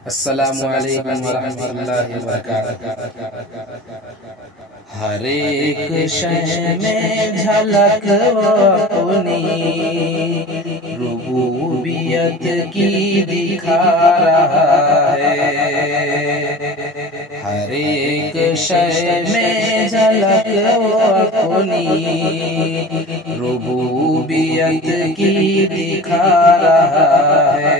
अस्सलामु अलैकुम वरहमतुल्लाहि वबरकातुहू। हर एक शय में झलक अपनी रुबूबियत की दिखा रहा है। हर एक शय में झलक अपनी रुबूबियत की दिखा रहा है।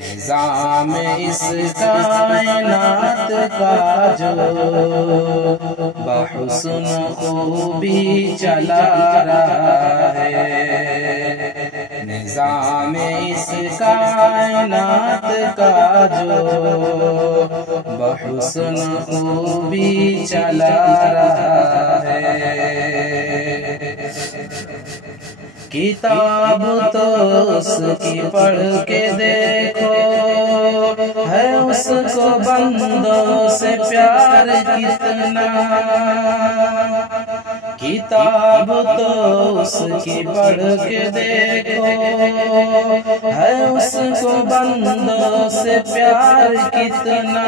निज़ाम इस कायनात का जो बहुस्न खूबी चला रहा है। निज़ाम इस कायनात का जो बहुस्न खूबी चला रहा है। किताब तो उसकी पढ़ के देखो, है उसको बंदों से प्यार कितना। किताब तो उसकी पढ़ के देखो, है उसको बंदों से प्यार कितना।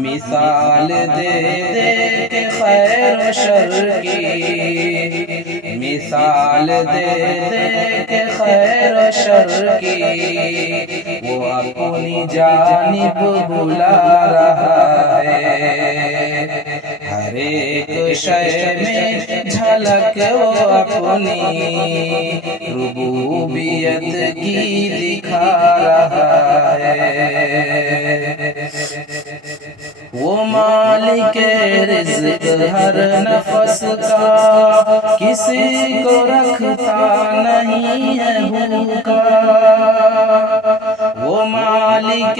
मिसाल दे दे के खैर व शर की, मिसाल दे दे के खैर व शर की, वो अपनी जानिब बुला रहा है। हर एक शय में झलक वो अपनी रुबूबियत की दिखा रहा है। वो मालिक रिज़्क़ हर नफस का, किसी को रखता नहीं है भूखा। वो मालिक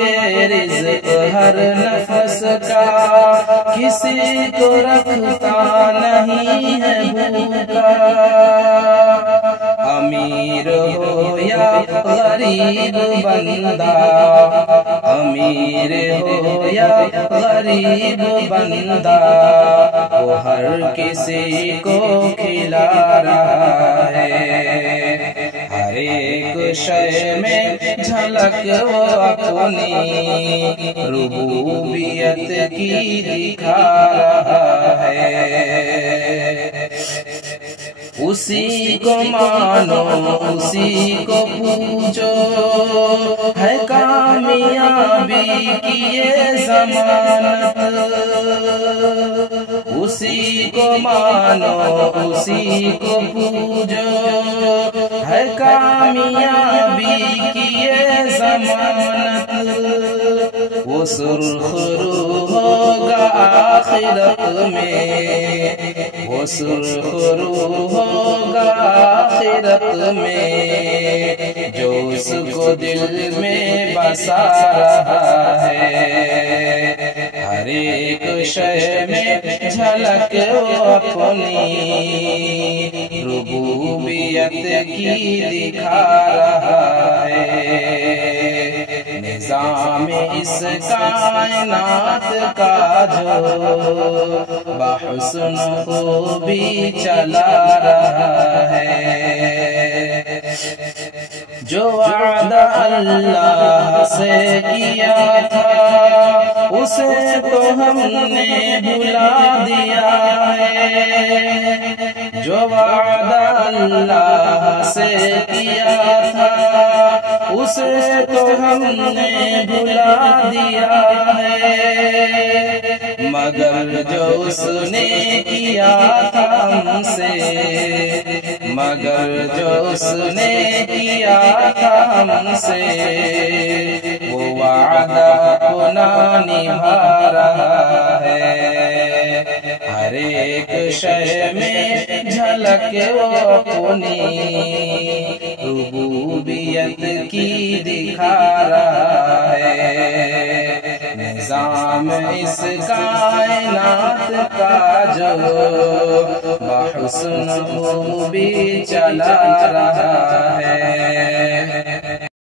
रिज़्क़ हर नफस का, किसी को रखता नहीं है भूखा। अमीर हो या गरीब बंदा, अमीर हो या गरीब बंदा, वो हर किसी को खिला रहा है। हर एक शय में झलक वो अपनी रुबूबियत की दिखा रहा है। उसी को मानो, उसी को पूजो, है कामयाबी की ये ज़मानत। उसी को मानो, उसी को पूजो, है कामयाबी की ये ज़मानत। वो सुरखरू होगा आखिरत में, वो सुरखरू होगा आखिरत में, जो उसको दिल में बसा रहा है। हर एक शय में झलक वो अपनी रुबूबियत की दिखा रहा है। निज़ाम इस कायनात का जो बहुस्न खूबी चला रहा है। जो वादा अल्लाह से किया था, उसे तो हमने भुला दिया है। जो वादा अल्लाह से किया था, उसे तो हमने भुला दिया है। मगर जो उसने किया था हमसे, मगर जो उसने किया था हमसे, वो वादा को ना निभा रहा है। हर एक शय में झलक वो अपनी रुबूबियत की दिखा रहा है। निज़ाम इस कायनात का जो बहुस्न खूबी चला रहा है।